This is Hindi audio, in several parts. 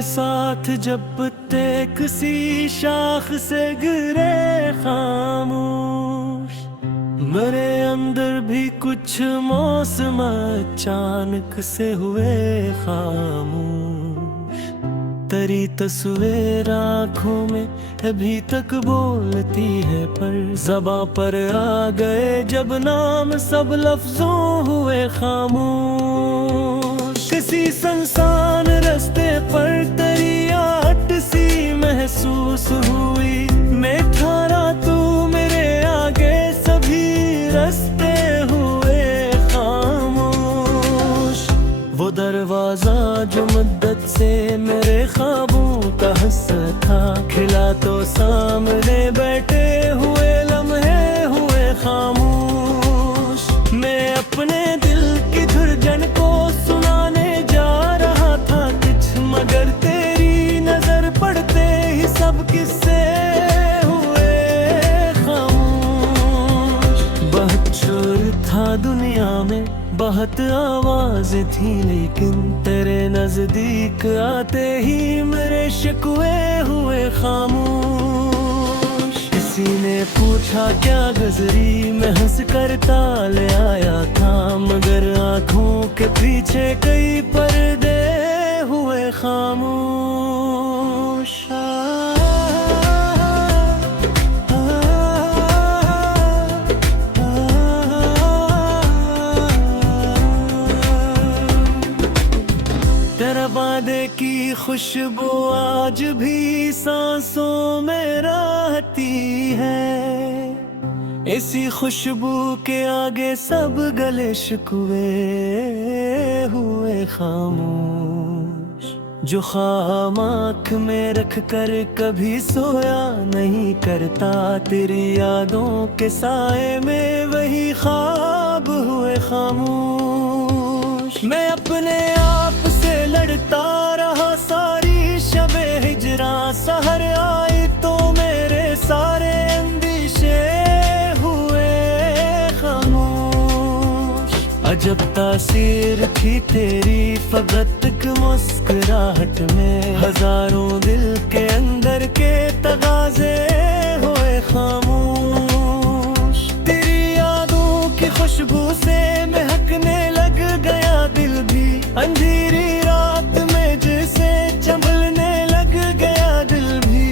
साथ जब पत्ते किसी शाख से गिरे खामोश, मेरे अंदर भी कुछ मौसम अचानक से हुए खामोश। तेरी तस्वीर आँखों में अभी तक बोलती है, पर ज़बां पर आ गए जब नाम सब लफ्जों हुए खामोश। किसी सुनसान रास्ते पर तेरी आहट सी महसूस हुई, मैं ठहरा तू मेरे आगे सभी रास्ते हुए खामोश। वो दरवाजा जो मुद्दत से मेरे ख्वाबों का हिस्सा था, खिला तो सामने बैठे हुए लम्हे हुए खामोश। मैं अपने दिल की धड़कन को सुनाने जा रहा था कुछ, मगर तेरी नजर पड़ते ही सब किस्से हुए खामोश। बहुत शोर था दुनिया में, बहुत आवाज थी, लेकिन तेरे नजदीक आते ही मेरे शिकवे हुए खामोश। किसी ने पूछा क्या गुजरी, मैं हंस कर ताले आया था, मगर आंखों के पीछे कई पर्दे हुए खामोश। तेरा वादे की खुशबू आज भी सांसों में रहती है, इसी खुशबू के आगे सब गले शिकवे हुए खामोश। जो ख्वाब आँख में रख कर कभी सोया नहीं करता, तेरी यादों के साए में वही ख्वाब हुए खामोश। मैं अपने आप से लड़ता रहा सारी शबे हिजरा, सहर आई तो मेरे सारे अंदेशे हुए खामोश। अजब तासीर थी तेरी फकत एक मुस्कुराहट में, हजारों दिल के अंदर के तगाजे हुए खामोश। तेरी यादों की खुशबू से महकने लग गया दिल भी, अंधेरी रात में जैसे चंभलने लग गया दिल भी।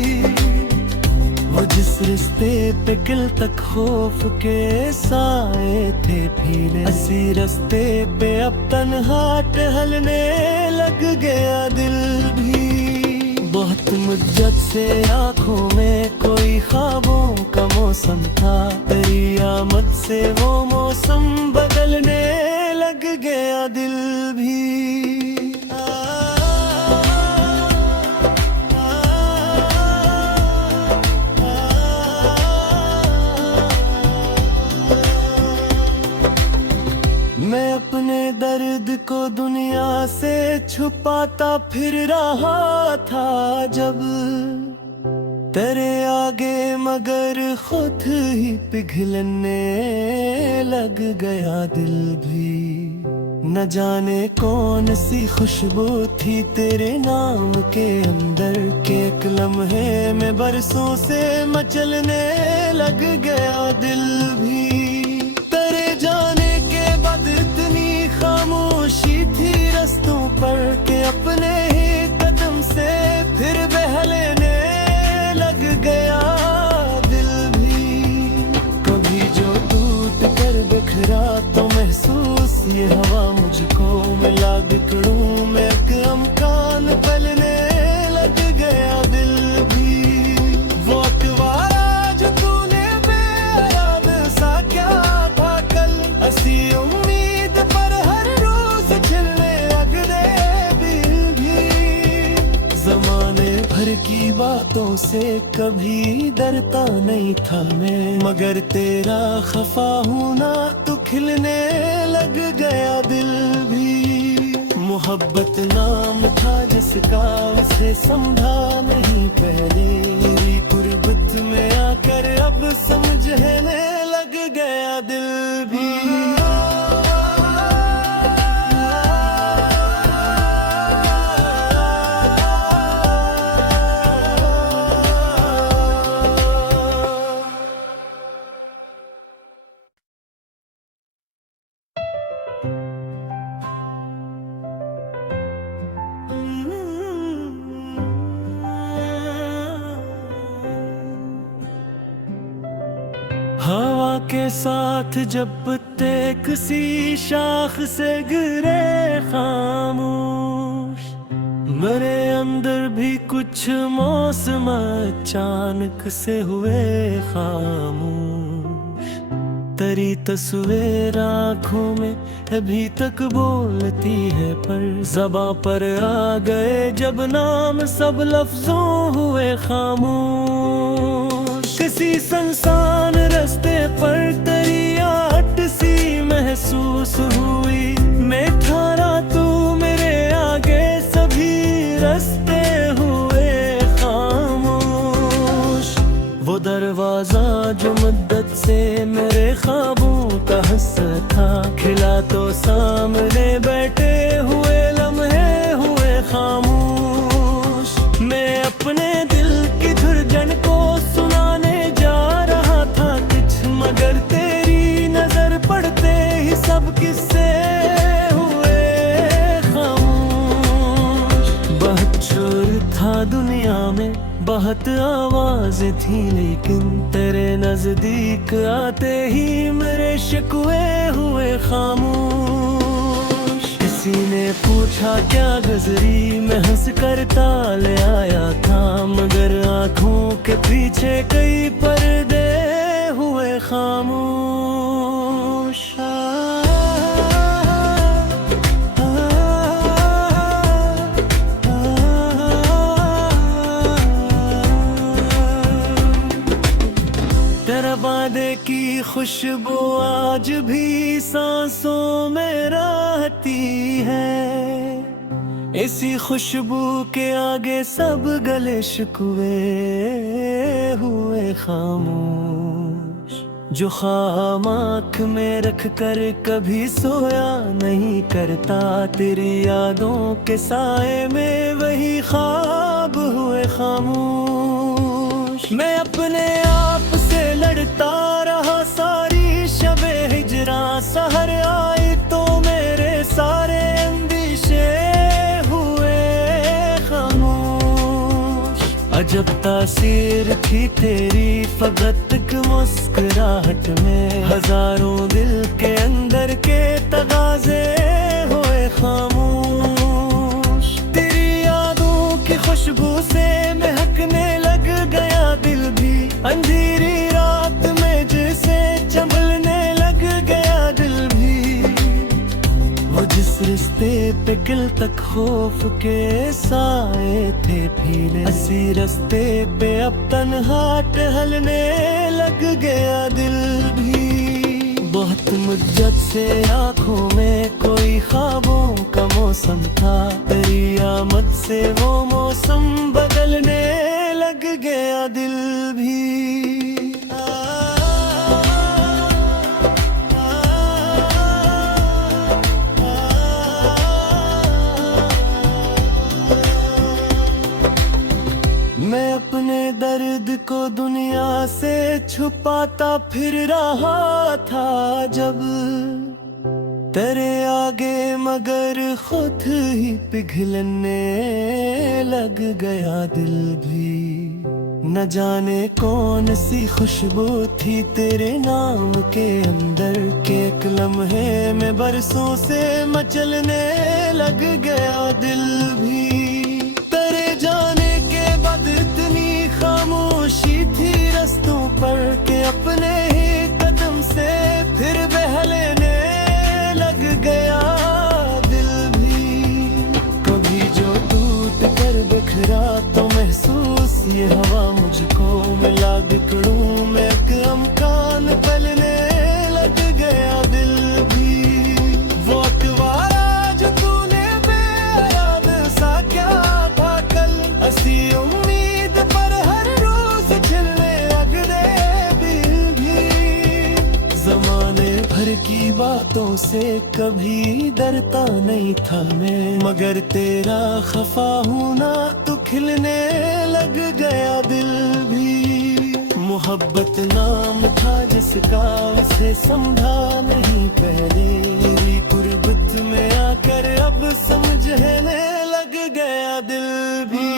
वो जिस रिश्ते पे किल तक खौफ के साए थे फीले, इसी रास्ते पे अब तन्हा टहलने लग गया दिल भी। बहुत मुद्दत से आँखों में कोई ख्वाबों का मौसम था, तेरी आमद से वो मौसम बदलने लग गया दिल भी। मैं अपने दर्द को दुनिया से छुपाता फिर रहा था जब, तेरे आगे मगर खुद ही पिघलने लग गया दिल भी। न जाने कौन सी खुशबू थी तेरे नाम के अंदर, के एक लम्हे में बरसों से मचलने लग गया दिल भी। तेरे जाने के बाद इतनी खामोशी थी रास्तों पर, के अपने ही कदम से फिर बहलने लग गया दिल भी। कभी जो टूट कर बिखरा तो महसूस ये हवा मुझको मिला, बिखरूं मैं अमकान पलने लग गया दिल भी। वो अखबार जो तूने बेयाद सा क्या था कल, हंसी उम्मीद पर हर रोज खिलने लग गए दिल भी। जमाने भर की बातों से कभी डरता नहीं था मैं, मगर तेरा खफा होना तो खिलने लग गया दिल भी। मोहब्बत नाम था जिसका उसे समझा नहीं पहले, मेरी गुर्बत में आकर अब समझने लग गया दिल भी। के साथ जब पत्ते किसी शाख से गिरे खामोश, मेरे अंदर भी कुछ मौसम अचानक से हुए खामोश। तेरी तस्वीर आँखों में अभी तक बोलती है, पर ज़बां पर आ गए जब नाम सब लफ्जों हुए खामोश। किसी सुनसान रास्ते पर तेरी आहट सी महसूस हुई, मैं ठहरा तू मेरे आगे सभी रास्ते हुए खामोश। वो दरवाजा जो मुद्दत से मेरे ख्वाबों का हिस्सा था, खिला तो सामने बैठे हुए लम्हे हुए खामोश। मैं अपने दिल की धड़कन को सुनाने जा रहा था कुछ, मगर तेरी नजर पड़ते ही सब किस्से हुए खामोश। बहुत शोर था दुनिया में, बहुत आवाज थी, लेकिन तेरे नजदीक आते ही मेरे शिकवे हुए खामोश। किसी ने पूछा क्या गुजरी, मैं हंस कर ताले आया था, मगर आंखों के पीछे कई पर्दे हुए खामोश। तेरा वादे की खुशबू आज भी सांसों में रहती है, इसी खुशबू के आगे सब गले शिकवे हुए खामोश। जो ख्वाब आँख में रख कर कभी सोया नहीं करता, तेरी यादों के साए में वही ख्वाब हुए खामोश। मैं अपने आप से लड़ता रहा सारी शबे हिजरा, सहर आई तो मेरे सारे अंदेशे हुए खामोश। अजब तासीर थी तेरी फकत एक मुस्कुराहट में, हजारों दिल के अंदर के तगाजे हुए खामोश। तेरी यादों की खुशबू से महकने लग गया दिल भी, अंधेरी रात में जैसे चंबलने लग गया दिल भी। वो जिस रिश्ते पे किल तक खौफ के साए थे फीले, इसी रास्ते पे अब तन्हा टहलने लग गया दिल भी। बहुत मुद्दत से आँखों में कोई ख्वाबों का मौसम था, तेरी आमद से वो मौसम बदलने लग गया दिल भी। मैं अपने दर्द को दुनिया से छुपाता फिर रहा था जब, तेरे आगे मगर खुद ही पिघलने लग गया दिल भी। न जाने कौन सी खुशबू थी तेरे नाम के अंदर, के एक लम्हे में बरसों से मचलने लग गया दिल भी। तेरे जाने के बाद इतनी खामोशी थी रास्तों पर, के अपने ही कदम से फिर बहलने लग गया दिल भी। कभी जो टूट कर बिखरा तो महसूस ये हवा मुझको मिला, बिखरूं मैं अमकान पलने लग गया दिल भी। वो अखबार जो तूने बेयाद सा क्या था कल, हंसी उम्मीद पर हर रोज छिलने लग गए दिल भी। जमाने भर की बातों से कभी डरता नहीं था मैं, मगर तेरा खफा होना तो खिलने लग गया दिल भी। मोहब्बत नाम था जिसका उसे समझा नहीं पहले, तेरी गुर्बत में आकर अब समझने लग गया दिल भी।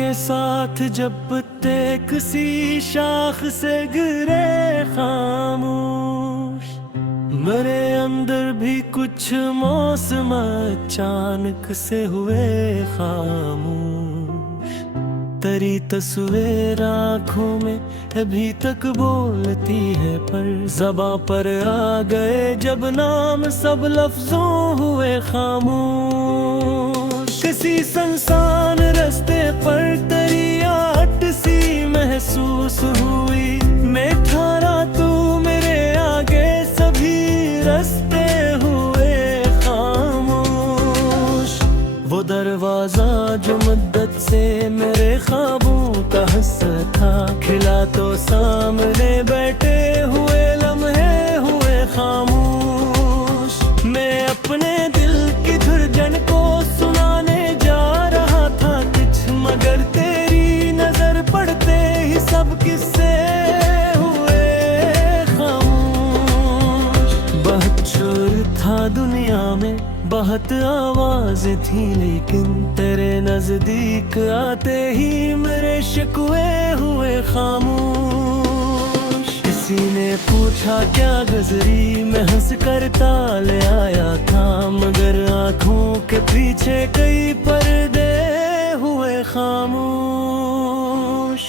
के साथ जब पत्ते किसी शाख से गिरे खामोश, मेरे अंदर भी कुछ मौसम अचानक से हुए खामोश। तेरी तस्वीर आँखों में अभी तक बोलती है, पर ज़बां पर आ गए जब नाम सब लफ्जों हुए खामोश। किसी सुनसान रास्ते पर तेरी आहट सी महसूस हुई, मैं ठहरा तू मेरे आगे सभी रास्ते हुए खामोश। वो दरवाजा जो मुद्दत से मेरे ख्वाबों का हिस्सा था, खिला तो सामने बैठे हुए लम्हे हुए खामोश। मैं अपने दिल की धड़कन को सुनाने जा रहा था कुछ, मगर तेरी नजर पड़ते ही सब किस्से हुए खामोश। बहुत शोर था दुनिया में, बहुत आवाज़ें थी, लेकिन तेरे नजदीक आते ही मेरे शिकवे हुए खामोश। किसी ने पूछा क्या गुजरी, मैं हंस कर ताले आया था, मगर आंखों के पीछे कई पर्दे हुए खामोश।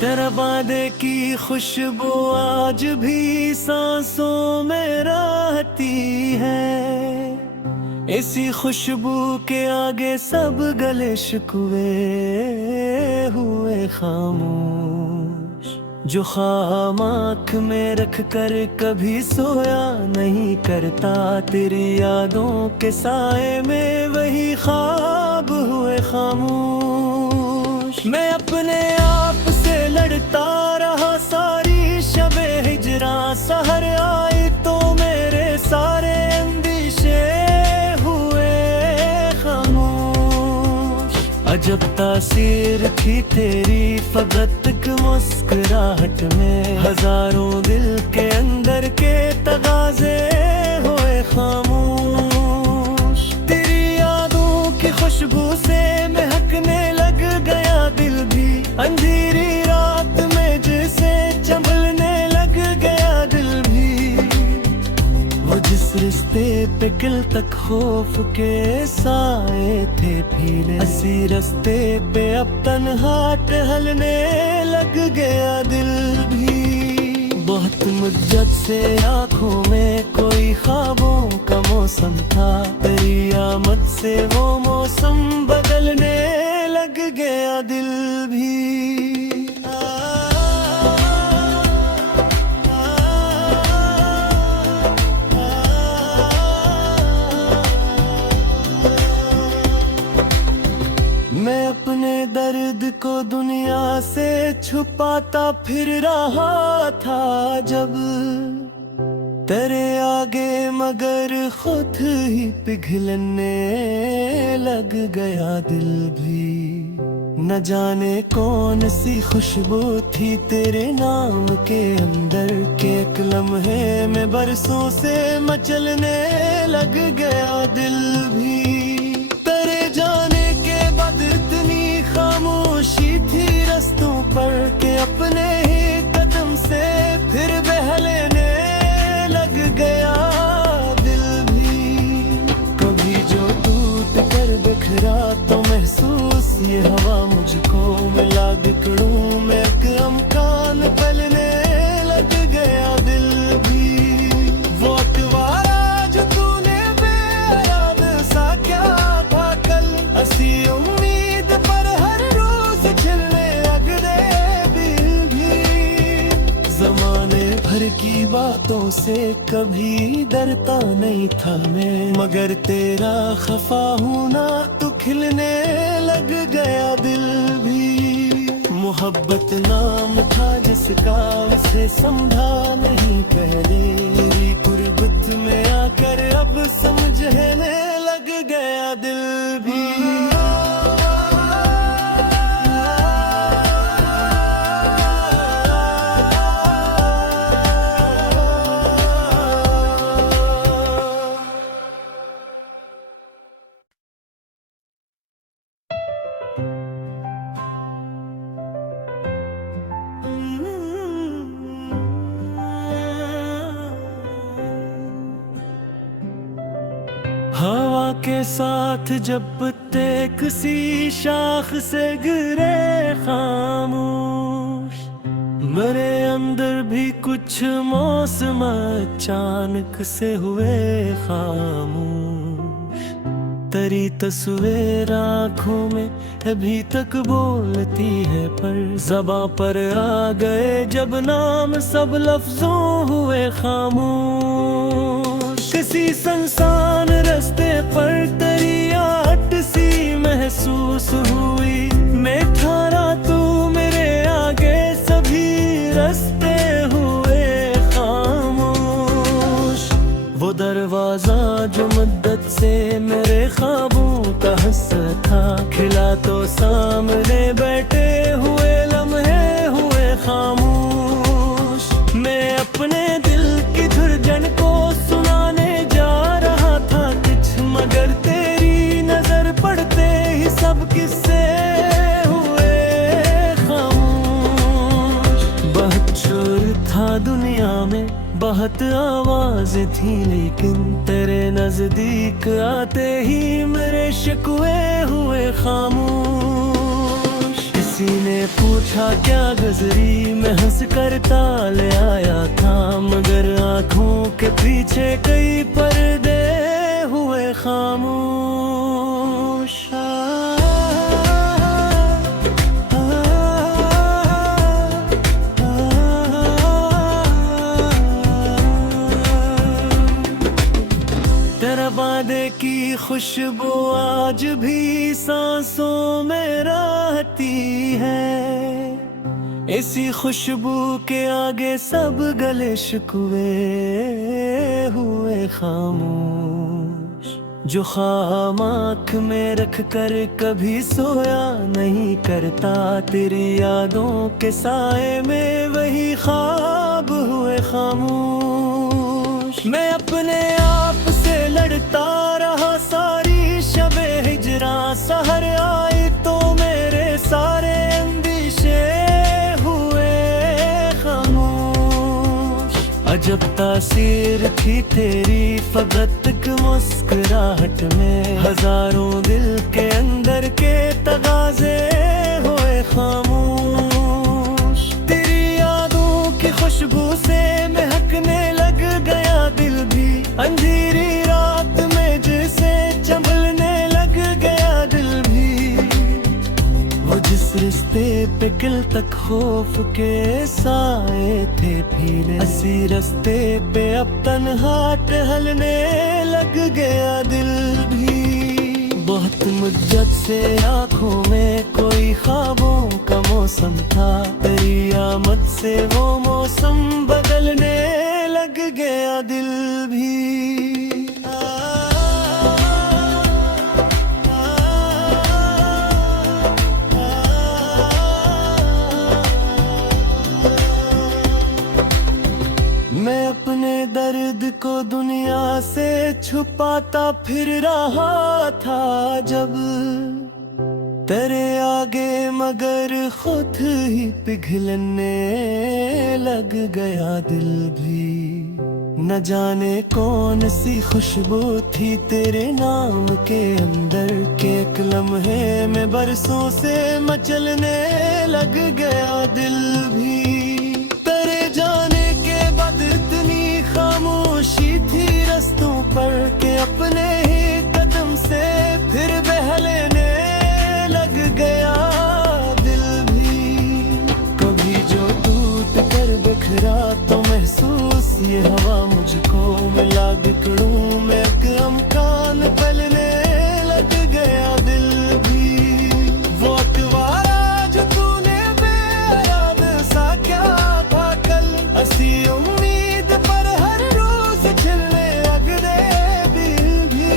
तेरा वादे की खुशबू आज भी सांसों में रहती है, इसी खुशबू के आगे सब गले शिकवे हुए खामोश। जो ख्वाब आँख में रख कर कभी सोया नहीं करता, तेरी यादों के साए में वही ख्वाब हुए खामोश। मैं अपने आप से लड़ता रहा सारी शबे हिजरा, सहर आई तो मेरे सारे अंदेशे हुए खामोश। अजब तासीर थी तेरी फकत एक मुस्कुराहट में, हजारों दिल के अंदर के तगाजे हुए खामोश। तेरी यादों की खुशबू से महकने लग गया दिल भी, अंधेरी रात में जैसे चंभलने लग गया दिल भी। वो जिस रिश्ते पे किल तक खौफ के साए थे फीले, इसी रास्ते पे अब तन्हा टहलने लग गया दिल भी। बहुत मुद्दत से आँखों में कोई ख्वाबों का मौसम था, तेरी आमद से वो मौसम बदलने लग गया दिल भी। मैं अपने दर्द को दुनिया से छुपाता फिर रहा था जब, तेरे आगे मगर खुद ही पिघलने लग गया दिल भी। न जाने कौन सी खुशबू थी तेरे नाम के अंदर, के एक लम्हे में बरसों से मचलने लग गया दिल भी। तेरे जाने के बाद इतनी खामोशी थी रास्तों पर, के अपने ही कदम से फिर बहलने लग गया दिल भी। कभी जो टूट कर बिखरा तो महसूस ये हवा मुझको मिला, बिखरूं मैं अमकान पलने लग गया दिल भी। वो अखबार जो तूने बेयाद सा क्या था कल, हंसी उम्मीद पर हर रोज खिलने लग गए दिल भी। जमाने भर की बातों से कभी डरता नहीं था मैं, मगर तेरा खफा होना तो खिलने लग गया दिल भी। मोहब्बत नाम था जिसका उसे समझा नहीं पहले, तेरी गुर्बत में आकर अब समझने लग गया दिल भी। के साथ जब पत्ते किसी शाख से गिरे खामोश, मेरे अंदर भी कुछ मौसम अचानक से हुए खामोश। तेरी तस्वीर आँखों में अभी तक बोलती है, पर ज़बां पर आ गए जब नाम सब लफ्जों हुए खामोश। किसी सुनसान रास्ते पर तेरी आहट सी महसूस हुई, मैं ठहरा तू मेरे आगे सभी रास्ते हुए खामोश। वो दरवाजा जो मुद्दत से मेरे ख्वाबों का हिस्सा था, खिला तो सामने बैठे हुए लम्हे हुए खामोश। मैं अपने दिल की धड़कन को सुनाने जा रहा था कुछ, मगर तेरी नजर पड़ते ही सब किस्से हुए खामोश। बहुत शोर था दुनिया में, बहुत आवाज़ें थी, लेकिन तेरे नजदीक आते ही मेरे शिकवे हुए खामोश। किसी ने पूछा क्या गुजरी, मैं हंस कर ताले आया था, मगर आँखों के पीछे कई पर्दे हुए खामोश। तेरा वादे की खुशबू आज भी सांसों में रहती है, इसी खुशबू के आगे सब गले शिकवे हुए खामोश। जो ख्वाब आँख में रख कर कभी सोया नहीं करता, तेरी यादों के साए में वही ख्वाब हुए खामोश। मैं अपने आप से लड़ता रहा सारी शबे हिजरा, सहर आई तो मेरे सारे अंदेशे हुए खामोश। अजब तासीर थी तेरी फकत एक मुस्कुराहट में, हजारों दिल के अंदर के तगाजे हुए खामोश। तेरी यादों की खुशबू से महकने लग गया दिल भी, अंधेरी रात में जैसे चंभलने लग गया दिल भी। वो जिस रिश्ते पे किल तक खौफ के साए थे फीले, इसी रास्ते पे अब तन्हा टहलने लग गया दिल भी। बहुत मुद्दत से आँखों में कोई ख्वाबों का मौसम था, तेरी आमद से वो मौसम बदलने लग गया दिल भी। मैं अपने दर्द को दुनिया से छुपाता फिर रहा था जब, तेरे आगे मगर खुद ही पिघलने लग गया दिल भी। न जाने कौन सी खुशबू थी तेरे नाम के अंदर, के एक लम्हे में बरसों से मचलने लग गया दिल भी। तेरे जाने के बाद इतनी खामोशी थी रस्तों पर, के अपने ही कदम से फिर बहलने लग गया दिल भी। कभी जो टूट कर बिखरा तो महसूस ये हवा मुझको मिला, बिखरूं मैं अमकान पलने लग गया दिल भी। वो अखबार जो तूने बेयाद सा क्या था कल, हंसी उम्मीद पर हर रोज खिलने लग गए दिल भी।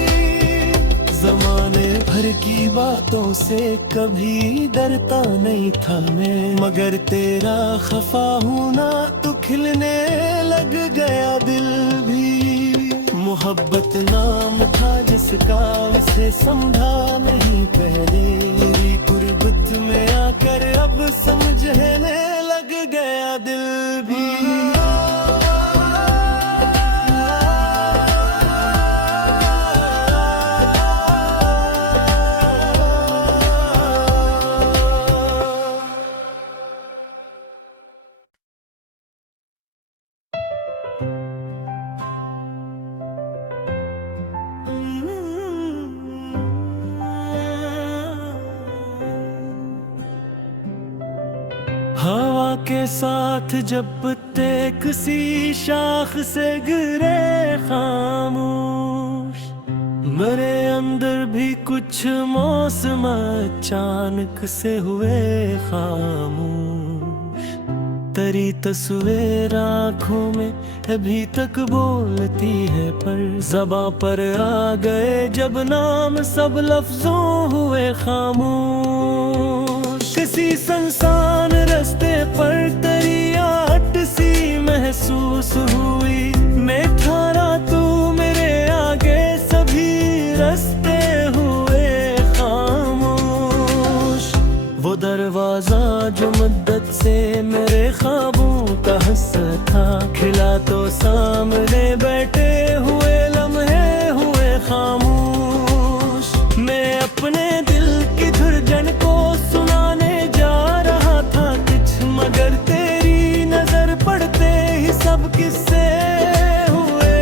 जमाने भर की बातों से कभी डरता नहीं था मैं, मगर तेरा खफा होना तो खिलने लग गया दिल भी। मोहब्बत नाम था जिसका उसे समझा नहीं पहले, तेरी गुर्बत में आकर अब समझने लग गया दिल भी। के साथ जब पत्ते किसी शाख से गिरे खामोश, मेरे अंदर भी कुछ मौसम अचानक से हुए खामोश। तेरी तस्वीर आँखों में अभी तक बोलती है, पर ज़बां पर आ गए जब नाम सब लफ्जों हुए खामोश। किसी सुनसान रास्ते पर तेरी आहट सी महसूस हुई, मैं ठहरा तू मेरे आगे सभी रास्ते हुए खामोश। वो दरवाजा जो मुद्दत से मेरे ख्वाबों का हिस्सा था, खिला तो सामने बैठे हुए लम्हे हुए खामोश। मैं अपने दिल की धड़कन को सुनाने जा रहा था कुछ, मगर तेरी नजर पड़ते ही सब किस्से हुए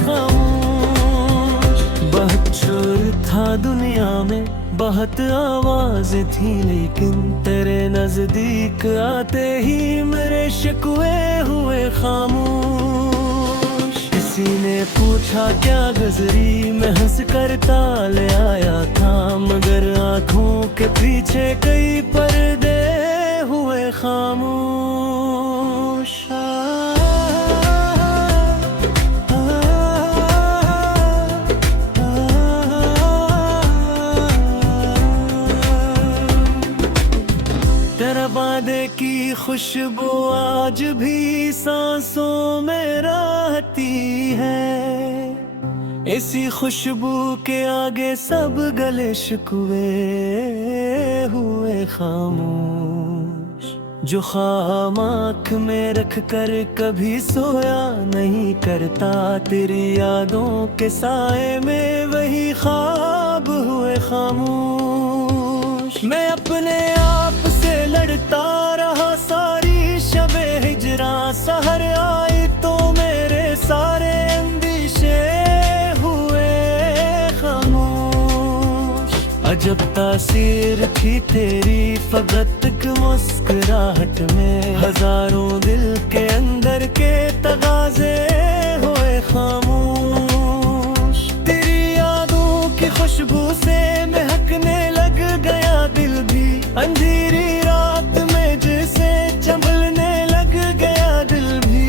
खामोश। बहुत शोर था दुनिया में, बहुत आवाज़ें थी, लेकिन तेरे नजदीक आते ही मेरे शिकवे हुए खामोश। किसी ने पूछा क्या गुजरी, मैं हंस कर ताले आया था, मगर आंखों के पीछे कई पर्दे हुए खामोश। तेरा वादे की खुशबू आज भी सांसों में रहती है, इसी खुशबू के आगे सब गले शिकवे हुए खामोश। जो ख्वाब आँख में रख कर कभी सोया नहीं करता, तेरी यादों के साए में वही ख्वाब हुए खामोश। मैं अपने आप से लड़ता रहा सारी शबे हिजरा, सहर आई तो मेरे सारे अंदेशे हुए खामोश। अजब तासीर थी तेरी फकत एक मुस्कुराहट में, हजारों दिल के अंदर के तगाजे हुए खामोश। तेरी यादों की खुशबू से महकने लग गया दिल भी, अंधेरी रात में जैसे चंबलने लग गया दिल भी।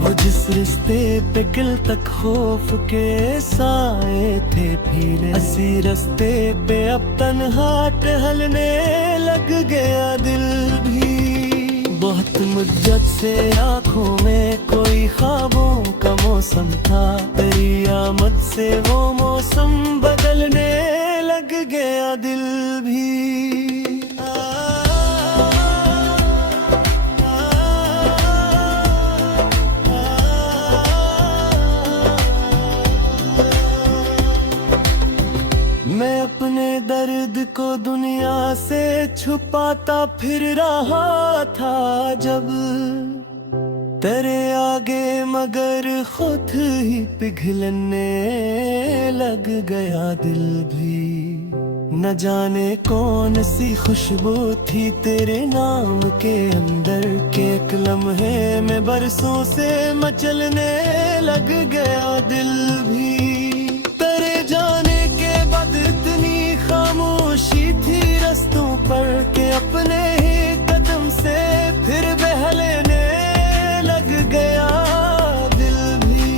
वो जिस रिश्ते पे किल तक खौफ के साए थे फीले, इसी रास्ते पे अब तन्हा टहलने लग गया दिल भी। बहुत मुद्दत से आँखों में कोई ख्वाबों का मौसम था, तेरी आमद से वो मौसम बदलने लग गया दिल भी। मैं अपने दर्द को दुनिया से छुपाता फिर रहा था जब, तेरे आगे मगर खुद ही पिघलने लग गया दिल भी। न जाने कौन सी खुशबू थी तेरे नाम के अंदर, के एक लम्हे में बरसों से मचलने लग गया दिल भी। तेरे जाने के बाद इतनी खामोशी थी रस्तों पर, के अपने ही कदम से फिर बहलने लग गया दिल भी।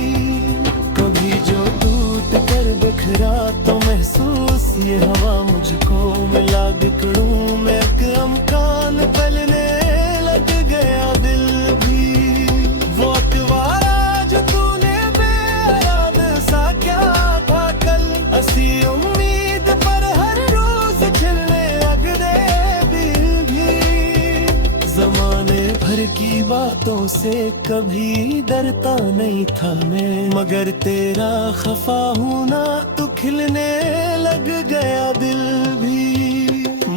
कभी जो टूट कर बिखरा तो महसूस ये हवा मुझको मिला, बिखरूं मैं अमकान पलने लग गया दिल भी। वो अखबार जो तूने बेयाद सा क्या था कल, हंसी उम्मीद पर हर रोज खिलने लग गए दिल भी। जमाने भर की बातों से कभी डरता नहीं था मैं, मगर तेरा खफा होना तो खिलने लग गया दिल भी।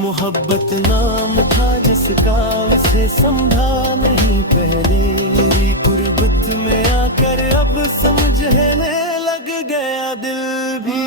मोहब्बत नाम था जिसका उसे समझा नहीं पहले, तेरी गुर्बत में आकर अब समझने लग गया दिल भी।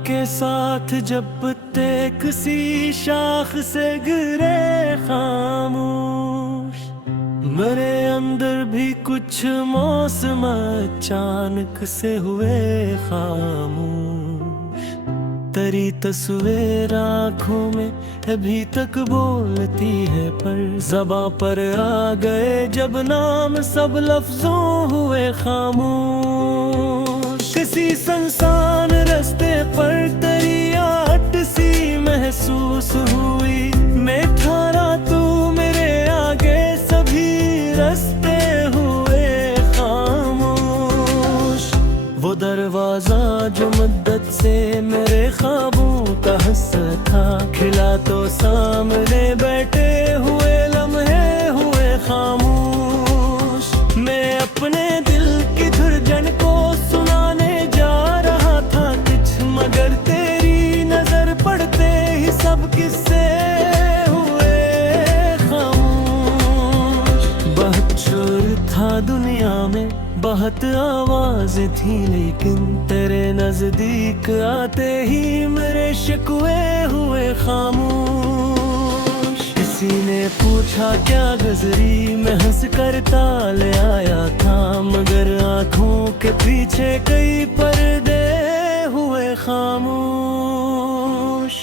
के साथ जब पत्ते किसी शाख से गिरे खामोश, मेरे अंदर भी कुछ मौसम अचानक से हुए खामोश। तेरी तस्वीर आँखों में अभी तक बोलती है, पर ज़बां पर आ गए जब नाम सब लफ्जों हुए खामोश। किसी सुनसान रास्ते पर तेरी आहट सी महसूस हुई, मैं ठहरा तू मेरे आगे सभी रास्ते हुए खामोश। वो दरवाजा जो मुद्दत से मेरे ख्वाबों का हिस्सा था, खिला तो सामने बैठे हुए लम्हे हुए खामोश। मैं अपने दिल की धड़कन को सुनाने जा रहा था कुछ, मगर तेरी नजर पड़ते ही सब किस्से हुए खामोश। बहुत शोर था दुनिया में, बहुत आवाज थी, लेकिन तेरे नजदीक आते ही मेरे शिकवे हुए खामोश। किसी ने पूछा क्या गुजरी, मैं हंस कर ताल आया था, मगर आंखों के पीछे कई पर्दे हुए खामोश।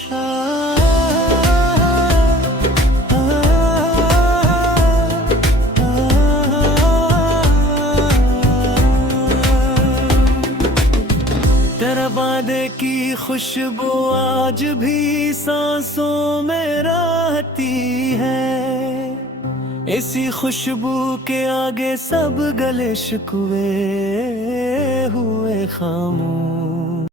तेरा वादे की खुशबू आज भी सांसों में रहती है, इसी खुशबू के आगे सब गले शिकवे हुए खामोश।